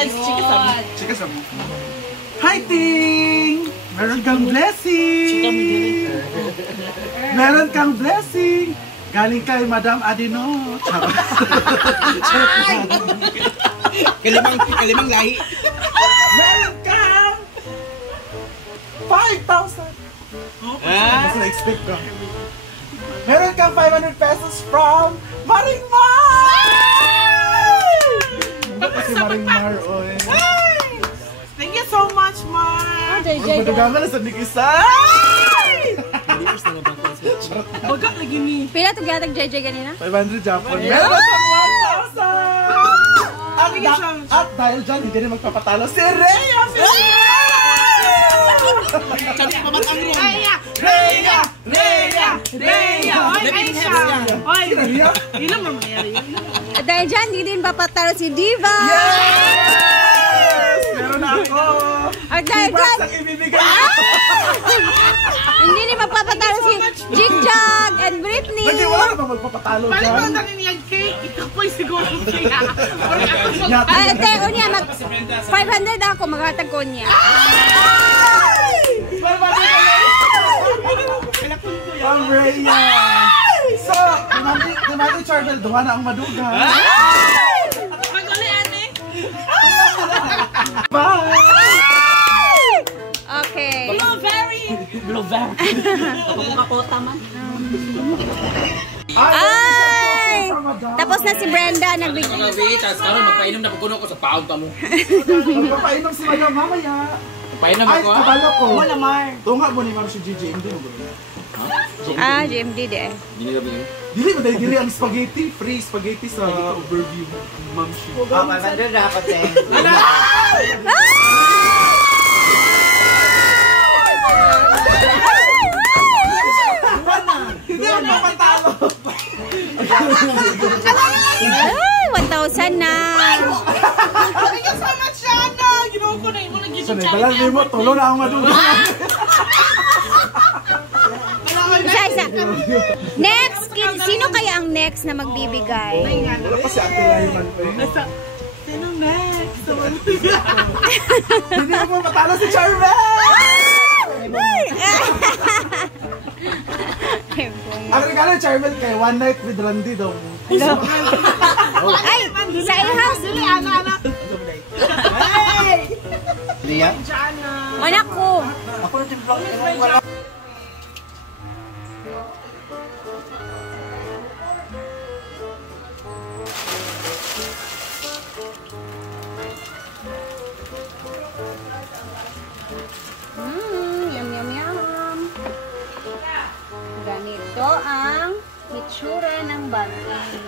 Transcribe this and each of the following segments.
guys, chika sabi. Chika sabi. Hi, Ting! Meron kang blessing! Meron kang blessing! Galing kay Madam Adino. Kalimang lahi. Meron kang 5,000! Mas na-expect ko. Meron kang 500 pesos from Maringmar! Kasi Maringmar, oy. Thank you so much, Mar! Madagangan na sa nag-isa! Baga lagi ni. Pila ito gatag JJ ganina? 500 Japon. Meron siyang 1,000! At dahil dyan, hindi rin magpapatalo si Rhea! Rhea! Oy, Aisha! Oy, ilang mamayari yun? At dahil dyan, hindi din papatalo si Diva! Yes! Meron na ako! At dahil dyan, ang ibibigay! hindi din magpapatalo si Jigjag and Britney! Hindi, wala na ba magpapatalo dyan? Balik mo na rin yung cake. Ikaw po'y siguro siya. Ay, ate, unya, 500 ako, maghatag ko niya. Ang Rhea! So, Timati Charbel, duha na ang maduga. Magulian eh. Bye! Okay. Blueberry. Ako kakota man. Ay! Tapos na si Brenda, nagbigay. Mga vitas, karon magpainom na puguno ko sa paon pa mo. Magpapainom si Madam mamaya. Painom Ay, ako. kabalo ko. Wala, Mar. Tunga mo ni Ma'am si GJ, hindi mo ba? Ah, GMD de. Dili na ba yun? Dili mo dili ang spaghetti, free spaghetti sa overview. Ma'am shi. Maganda dapat eh. Hindi mo mapatalo. Ay, 1,000 na. Thank you so much, Shana. Ginawa ko na yung mga So, balang mo, tulo na ang maduga. Isa. Next, sino kaya ang next na magbibigay? Wala pa si Ate Layman pa eh. Sino next? Hindi mo mapatalo si Charbel! Ang regalo ni Charbel kay One Night with Randy daw. Ay, sa house. Dili, ana. Liya? Anak ko. Ako na din vlog. Yum. Ganito ang itsura ng bangin.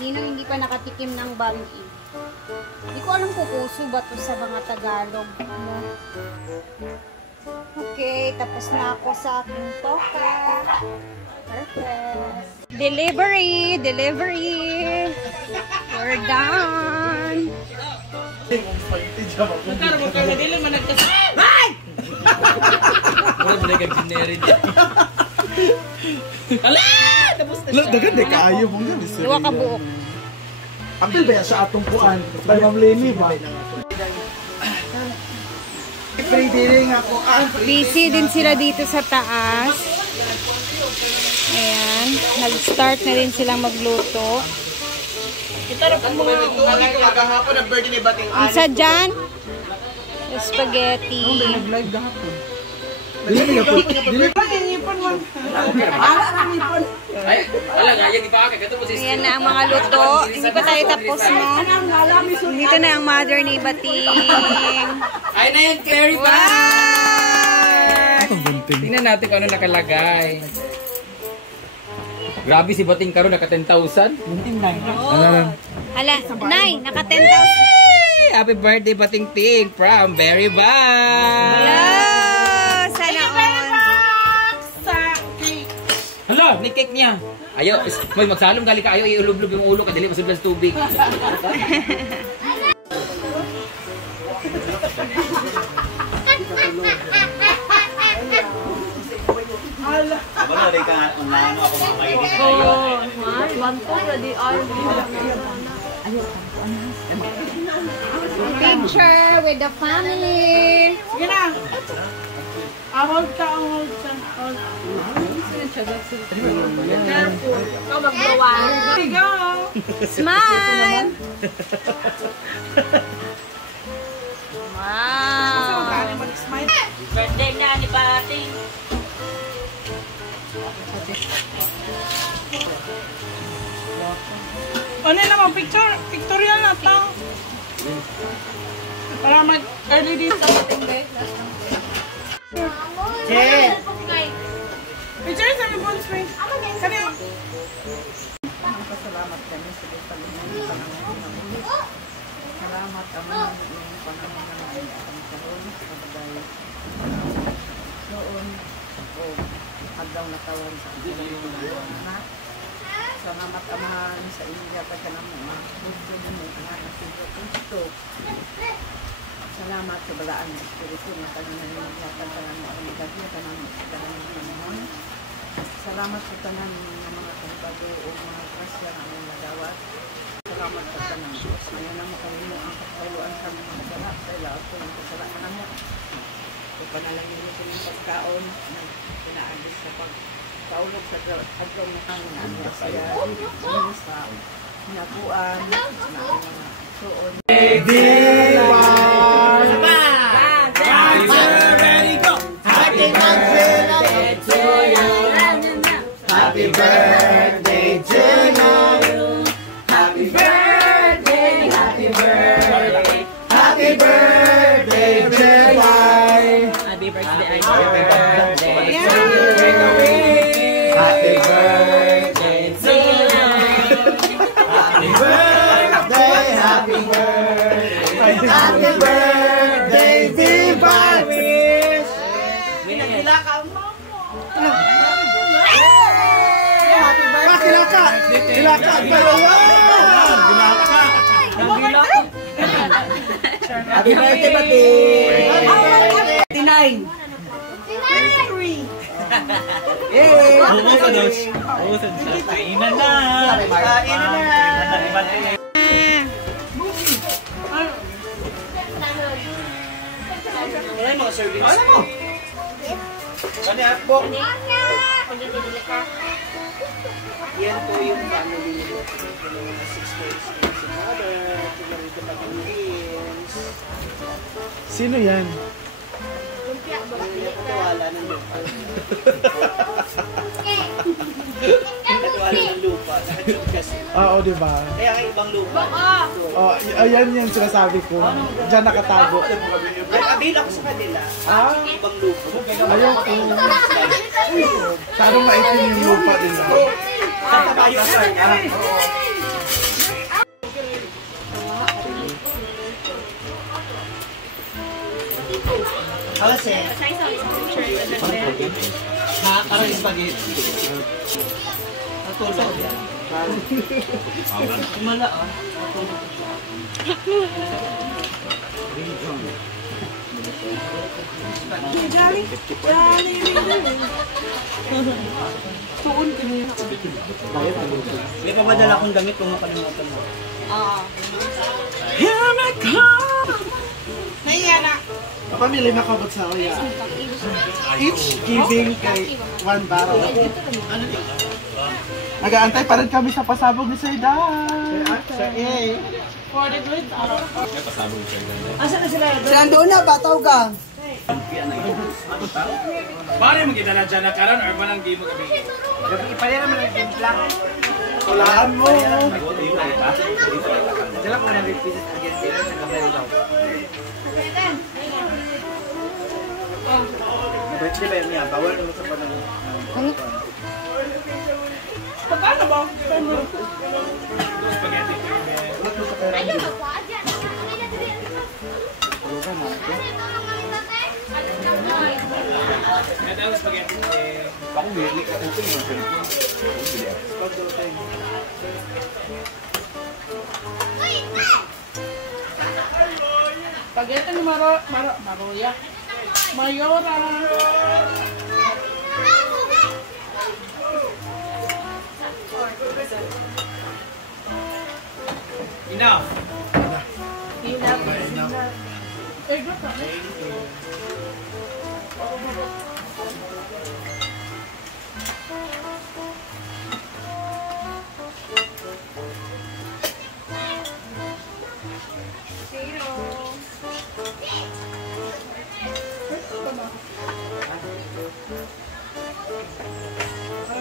Sino hindi pa nakatikim ng bangin? Hindi ko alam kung uso ba ito sa mga Tagalog mo. Okay, tapos na ako sa aking toka. Perfect. Delivery! We're done! Magkano dili man nagkas. Wala mo na kag-generin yan. Ala! Tapos na Look, siya. dagan di kaayo mo nga. Luwa ka buok. Apil ba yan sa atong puan? Tayo Ma'am Lenny ba? Free dealing ako. Busy din sila dito sa taas. Ayan. Nag-start na rin silang magluto. Kita ra pag mga Maghahapon ang birthday ni Bating. Isa dyan, spaghetti. Nag-live gahapon. Dili nga po. Dili pa. Ay, wala nga yan, di pa kagato mo si Ayan na ang mga luto. Hindi pa tayo tapos, no? Dito na ang mother ni Bating. Ay na yan, Clary pa! Wow! Tingnan natin kung ano nakalagay. Grabe si Bating karon naka 10,000. Hala, Nay, naka 10,000. Hey! Happy birthday Bating Ting from Berry Box! Hello! Sana all. sa cake. Hala, ni cake niya. Ayo, may magsalom gali ka ayo iulublog yung ulo ka dili masudlas tubig. Wala rin ka ano ako makainit. Oh, man, 1 to ready all. Picture with the family. Sige na. Hold ka. Hold. Careful. Ikaw magbawa. Here you go. Smile! Kasi Wow! magkano mag-smile. Birthday niya ni Pati. Ano naman, pictorial na to. Para mag-early dito. Che! Picture sa mga bones, may. Kanina. Salamat kami sa pagpapalingin ng salamat Ama ng panahon ng ang karon sa bagay. Noon o hanggang natawan sa anak. Salamat Ama sa India pagkanang mga budyo mo anak sa Kristo. Salamat sa balaan ng Espiritu na tanan ng mga gabi tanan ng salamat sa tanan ng mga kabago o mga grasya na among nagawat. Salamat sa tanan Diyos. Ngayon na mo kami mo ang kapailuan sa mga masala sa ilaw ko ang kasalanan na mo. So panalangin mo sa mga pagkaon na pinaagis sa pagkaulog sa agaw na kami na ano siya sa nakuan na mga suon. Happy birthday to you. Happy birthday, happy birthday. Happy birthday, Jelay. Happy birthday. Happy birthday to you. Happy birthday to you. Happy birthday, happy birthday. Happy birthday, Divine Wish. Dilaka! Happy birthday, Pati! 39. Yay! Kainan na! Kainan na! Ano yung mga servings? Alam mo! Ano yung po? Yan po yung family nila. Mga 6 days si mother, pinarito pa ng games. Sino yan? Pinakatiwala ng lupa. Pinakatiwala ng lupa. Nakachip kasi. Oo, di ba? Kaya kay ibang lupa. Oh, ayan yung sinasabi ko. Diyan nakatago. Nag-avail ako sa kanila. Ah, Ibang lupa. ayaw ko. Parang maitim yung lupa din. Tatabayo ka niya. Kasi, Ha? Parang spaghetti. Natulog yan. Kumala ah. May papadala akong damit kung makalimutan mo. Nahiya na. pamili na kabot sa kuya. Each giving kay one barrel. Nag-aantay pa rin kami sa pasabog ni Sir Dan. Sir A. For the good. Saan doon na? Bataw ka. Pare mo kita na dyan na karan or manang di mo kami? Ipalera mo ng timpla. Kulaan mo. Dala ko na repeat again sila sa kamay daw. Birthday ba niya? Bawal naman sa panahon. Pagkano ba? Spaghetti. Ito ang spaghetti. Spaghetti ni Maroya. Mayora. Enough. Para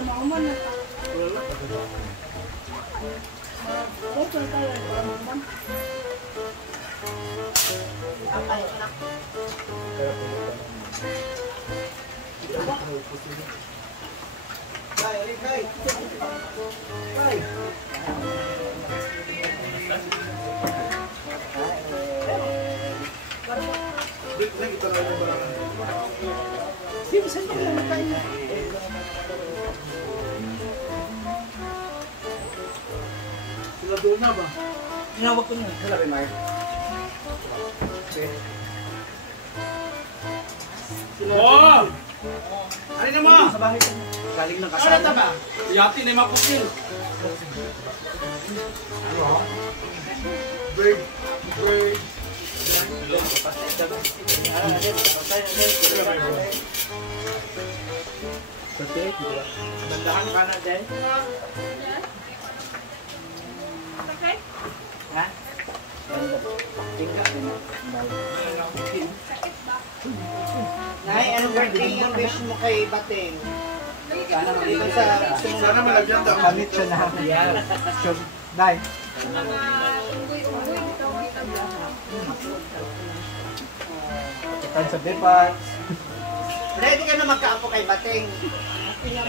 mauman na ta. Okay, tayo. Para mauman. Sila doon na ba? Tinawag ko na. Wala rin, Mark. Oh! Ano na mo? Sa bahay ko. Galing ng Ano kasama. na ba? Yati na makukil. Bird. Bird. Okay, diba? Bandahan ka na din. Ha? Nay, anong birthday yung wish mo kay Bating? Dito sa Sana malagyan daw. Kamit siya na. Sure. Dai. Ikan sa depat. ready ka na magkaapo kay Bating? Mga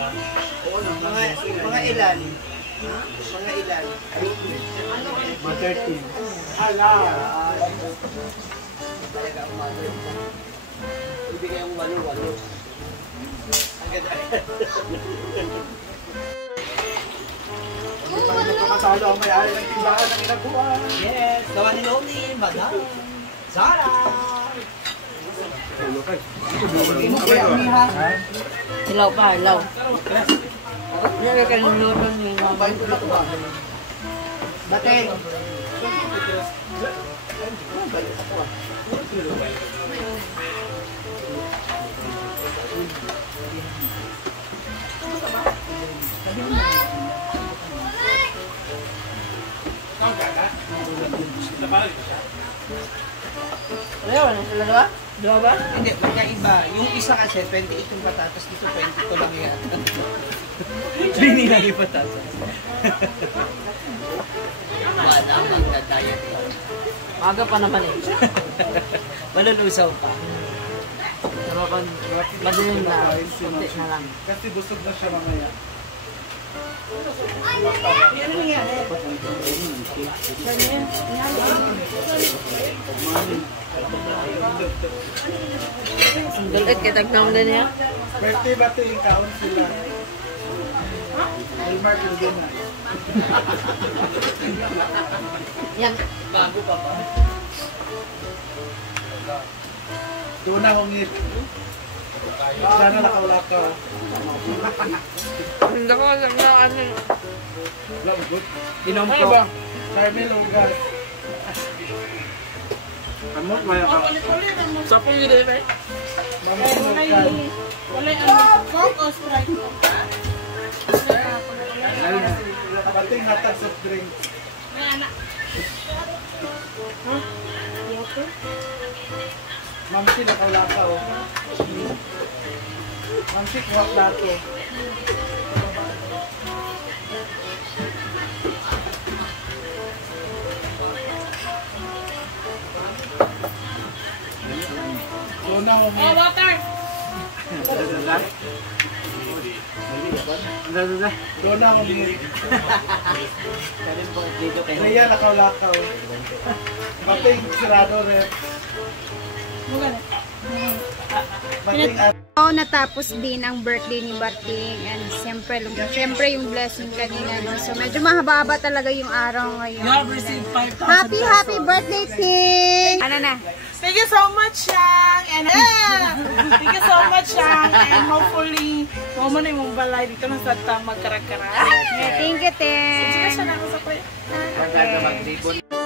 ilan? Mga ilan? Mga 13. Ala! Talaga ang mother mo. Ibigay ang walo-walo. Ang ganda. Hindi pa makasalo ang may-ari ng tindahan ng inaguan. Yes! Gawa ni Lomi, Madam! Zara! Hilaw pa, hilaw. Hindi ka niluto niyo. Bating! Ikaw ka na? Napalag ko siya. Ayaw, ano sila ba? Dua ba? Hindi, magkaiba. Yung isa kasi 28 yung patatas, dito 22 lang yan. Bini lang yung patatas. Wala, magda-diet lang. Maga pa naman eh. Malulusaw pa. Pero pag madilim na, kunti na lang. Kasi busog na siya mamaya. Ano nangyari? Sundulit, kitagnaw na niya. Birthday ba ito yung kaon sila? Elmar yung din na. Yan. Bago pa ba? Doon na hungit. Sana nakawlakaw. Hindi ko alam na ano. Lagot. Ano ba? Carmel Ogas. Amot maya ka. Sapong yun eh. Mama Ogas. Wala ang Coke o Sprite. Bating hatag soft drinks. May anak. Mamsi nakawlakaw. Mamsi kuha plato. Doon na hungit. Oh, water. Doon na hungit. Rhea nakawlakaw. Bating sirado rin. Bating at Natapos din ang birthday ni Bating and siyempre yung blessing kanina, no? So medyo mahaba-haba talaga yung araw ngayon. You have received 5,000 Happy birthday, Ting! Ano na? Thank you so much, Shang! And thank you so much, Shang! And hopefully, mo na yung balay dito na sa magkarakara. Thank you, Ting! Sige siya na ako sa kuya. Okay.